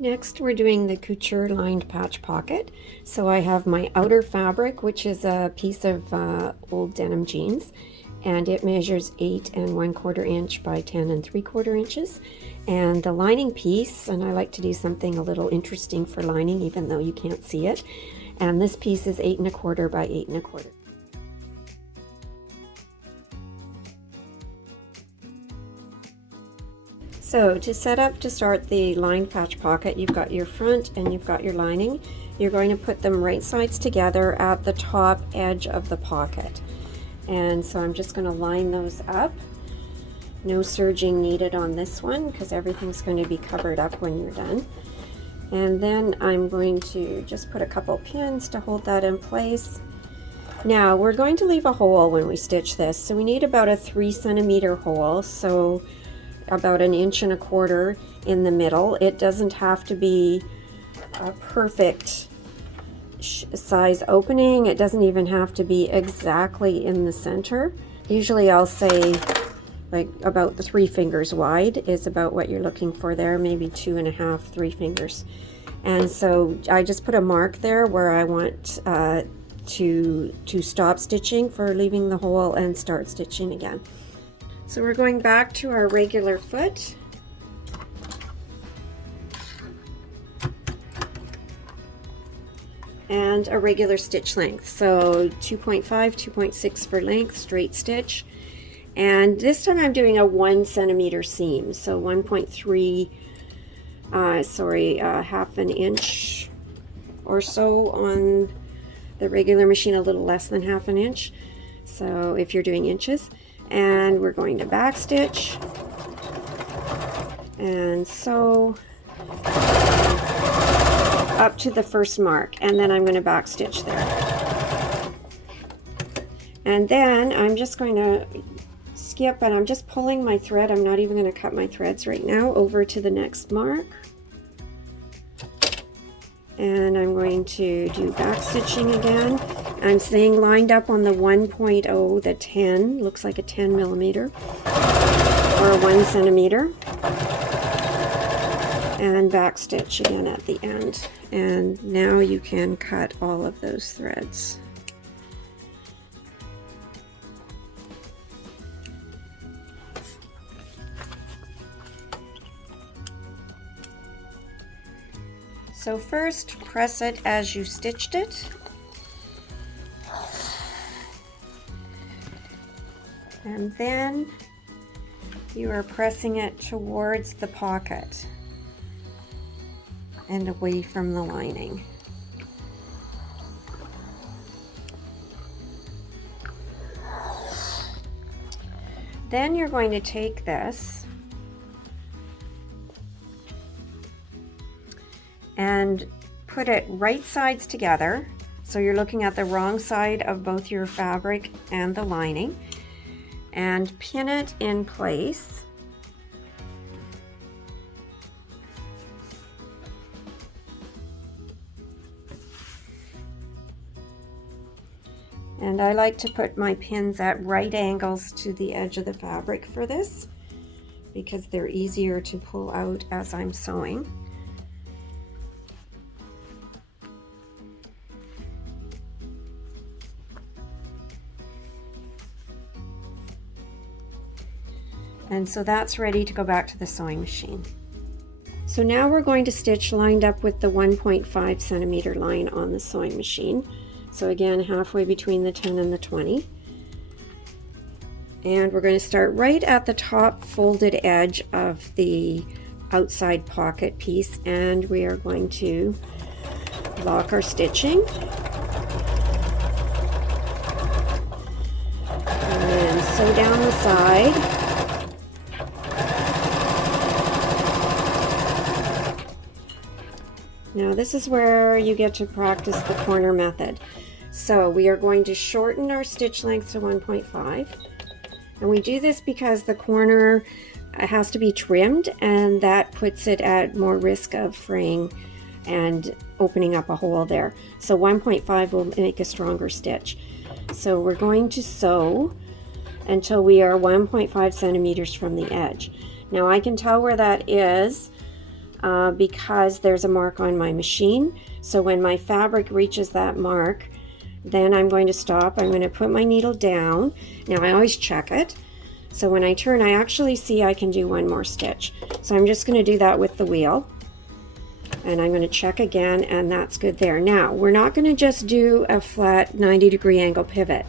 Next, we're doing the Couture lined patch pocket. So I have my outer fabric, which is a piece of old denim jeans, and it measures 8 1/4 inch by 10 3/4 inches. And the lining piece, and I like to do something a little interesting for lining, even though you can't see it. And this piece is 8 1/4 by 8 1/4. So to set up to start the lined patch pocket, you've got your front and you've got your lining. You're going to put them right sides together at the top edge of the pocket. And so I'm just going to line those up. No serging needed on this one because everything's going to be covered up when you're done. And then I'm going to just put a couple pins to hold that in place. Now we're going to leave a hole when we stitch this. So we need about a 3 centimeter hole. So about 1 1/4 inches in the middle. It doesn't have to be a perfect size opening. It doesn't even have to be exactly in the center. Usually I'll say like about 3 fingers wide is about what you're looking for there, maybe 2 1/2, 3 fingers. And so I just put a mark there where I want to stop stitching for leaving the hole and start stitching again. So we're going back to our regular foot. And a regular stitch length. So 2.5, 2.6 for length, straight stitch. And this time I'm doing a 1 centimeter seam. So 1.3, half an inch or so on the regular machine, a little less than half an inch. So if you're doing inches. And we're going to back stitch and sew up to the first mark, and then I'm going to back stitch there. And then I'm just going to skip, and I'm just pulling my thread. I'm not even going to cut my threads right now, over to the next mark. And I'm going to do back stitching again. I'm staying lined up on the 1.0, the 10, looks like a 10 millimeter or a 1 centimeter. And back stitch again at the end. And now you can cut all of those threads. So first, press it as you stitched it. And then you are pressing it towards the pocket and away from the lining. Then you're going to take this and put it right sides together. So you're looking at the wrong side of both your fabric and the lining, and pin it in place. And I like to put my pins at right angles to the edge of the fabric for this, because they're easier to pull out as I'm sewing. And so that's ready to go back to the sewing machine. So now we're going to stitch lined up with the 1.5 centimeter line on the sewing machine. So again, halfway between the 10 and the 20. And we're going to start right at the top folded edge of the outside pocket piece, and we are going to lock our stitching. And then sew down the side. Now this is where you get to practice the corner method. So we are going to shorten our stitch length to 1.5, and we do this because the corner has to be trimmed, and that puts it at more risk of fraying and opening up a hole there. So 1.5 will make a stronger stitch. So we're going to sew until we are 1.5 centimeters from the edge. Now I can tell where that is because there's a mark on my machine. So when my fabric reaches that mark, then I'm going to stop. I'm going to put my needle down. Now I always check it. So when I turn, I actually see I can do one more stitch. So I'm just going to do that with the wheel. And I'm going to check again, and that's good there. Now, we're not going to just do a flat 90-degree angle pivot.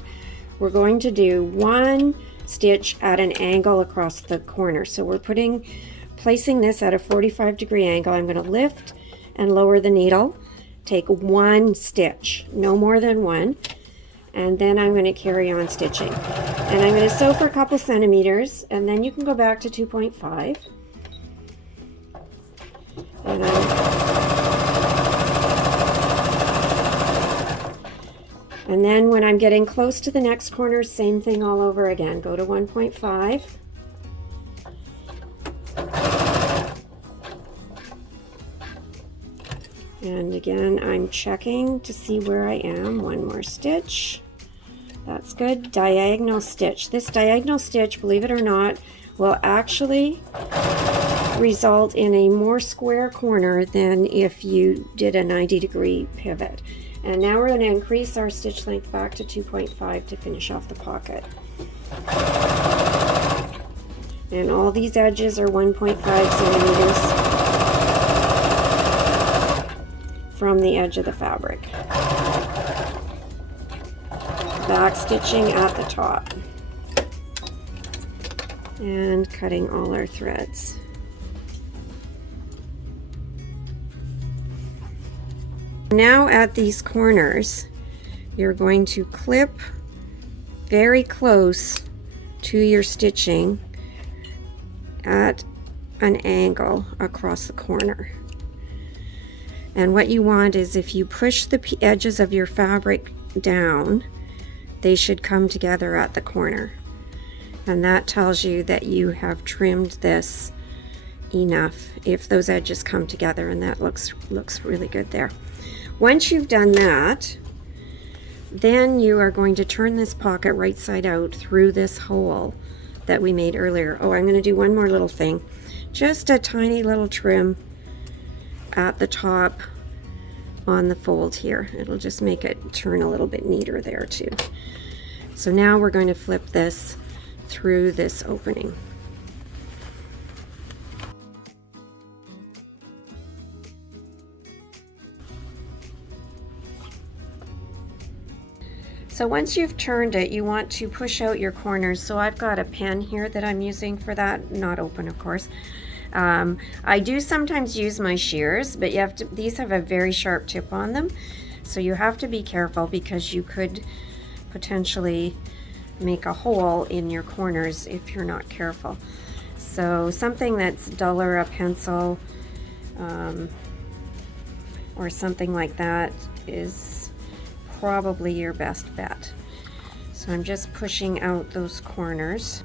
We're going to do one stitch at an angle across the corner. So we're placing this at a 45-degree angle. I'm going to lift and lower the needle, take one stitch, no more than one, and then I'm going to carry on stitching. And I'm going to sew for a couple centimeters, and then you can go back to 2.5. And then when I'm getting close to the next corner, same thing all over again. Go to 1.5. And again, I'm checking to see where I am. One more stitch. That's good. Diagonal stitch. This diagonal stitch, believe it or not, will actually result in a more square corner than if you did a 90-degree pivot. And now we're going to increase our stitch length back to 2.5 to finish off the pocket. And all these edges are 1.5 centimeters from the edge of the fabric. Back stitching at the top. And cutting all our threads. Now at these corners, you're going to clip very close to your stitching at an angle across the corner. And what you want is, if you push the edges of your fabric down, they should come together at the corner. And that tells you that you have trimmed this enough if those edges come together, and that looks really good there. Once you've done that, then you are going to turn this pocket right side out through this hole that we made earlier. Oh, I'm going to do one more little thing. Just a tiny little trim at the top on the fold here. It'll just make it turn a little bit neater there too. So now we're going to flip this through this opening. So once you've turned it, you want to push out your corners. So I've got a pen here that I'm using for that, not open of course. I do sometimes use my shears, but these have a very sharp tip on them. So you have to be careful, because you could potentially make a hole in your corners if you're not careful. So something that's duller, a pencil, or something like that is probably your best bet. So I'm just pushing out those corners.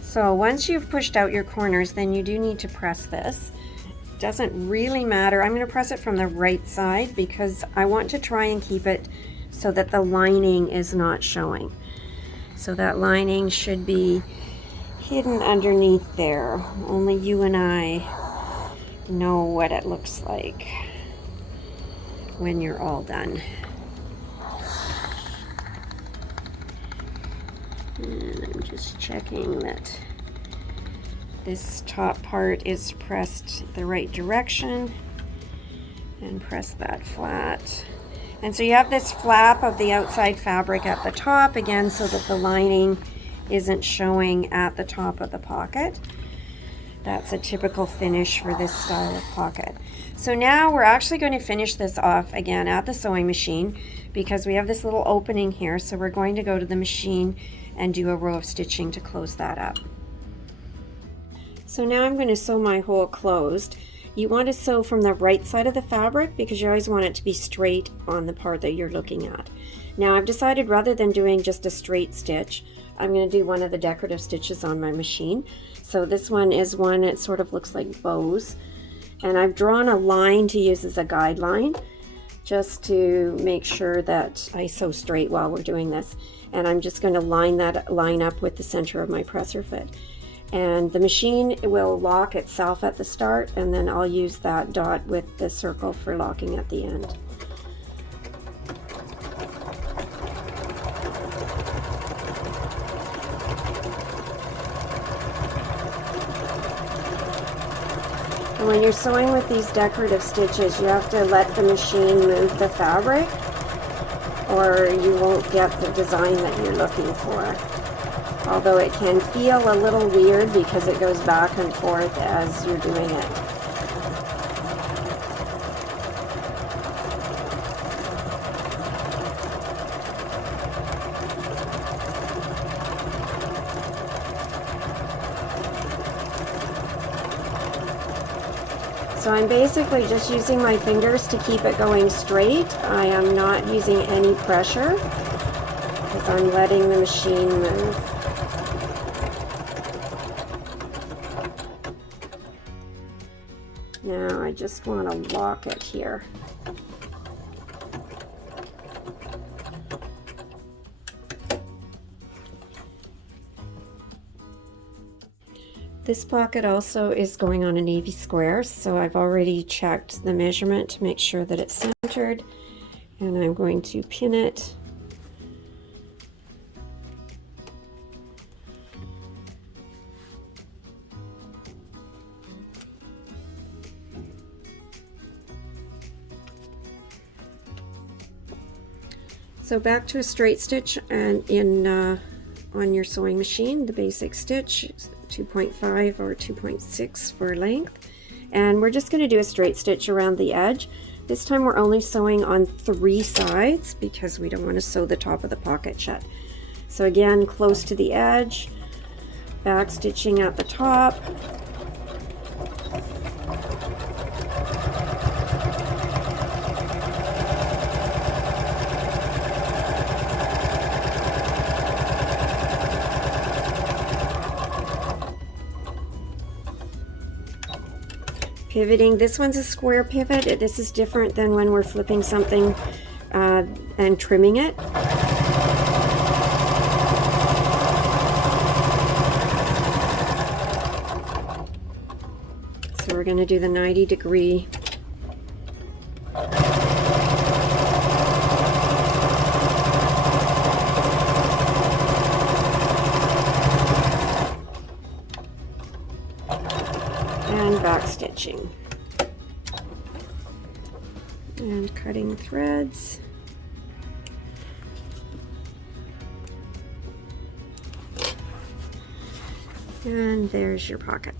So once you've pushed out your corners, then you do need to press this. It doesn't really matter. I'm going to press it from the right side because I want to try and keep it so that the lining is not showing. So that lining should be hidden underneath there. Only you and I know what it looks like when you're all done. And I'm just checking that this top part is pressed the right direction, and press that flat. And so you have this flap of the outside fabric at the top again, so that the lining isn't showing at the top of the pocket. That's a typical finish for this style of pocket. So now we're actually going to finish this off again at the sewing machine, because we have this little opening here. So we're going to go to the machine and do a row of stitching to close that up. So now I'm going to sew my hole closed. You want to sew from the right side of the fabric because you always want it to be straight on the part that you're looking at. Now I've decided, rather than doing just a straight stitch, I'm going to do one of the decorative stitches on my machine. So this one is one, it sort of looks like bows. And I've drawn a line to use as a guideline, just to make sure that I sew straight while we're doing this. And I'm just going to line up with the center of my presser foot. And the machine will lock itself at the start, and then I'll use that dot with the circle for locking at the end. And when you're sewing with these decorative stitches, you have to let the machine move the fabric, or you won't get the design that you're looking for. Although it can feel a little weird because it goes back and forth as you're doing it. So I'm basically just using my fingers to keep it going straight. I am not using any pressure because I'm letting the machine move. Now I just want to lock it here. This pocket also is going on a navy square, so I've already checked the measurement to make sure that it's centered, and I'm going to pin it. So back to a straight stitch, and on your sewing machine, the basic stitch, 2.5 or 2.6 for length, and we're just going to do a straight stitch around the edge. This time we're only sewing on 3 sides because we don't want to sew the top of the pocket shut. So again, close to the edge, back stitching at the top, pivoting. This one's a square pivot. This is different than when we're flipping something and trimming it. So we're going to do the 90-degree. And back stitching and cutting threads, and there's your pocket.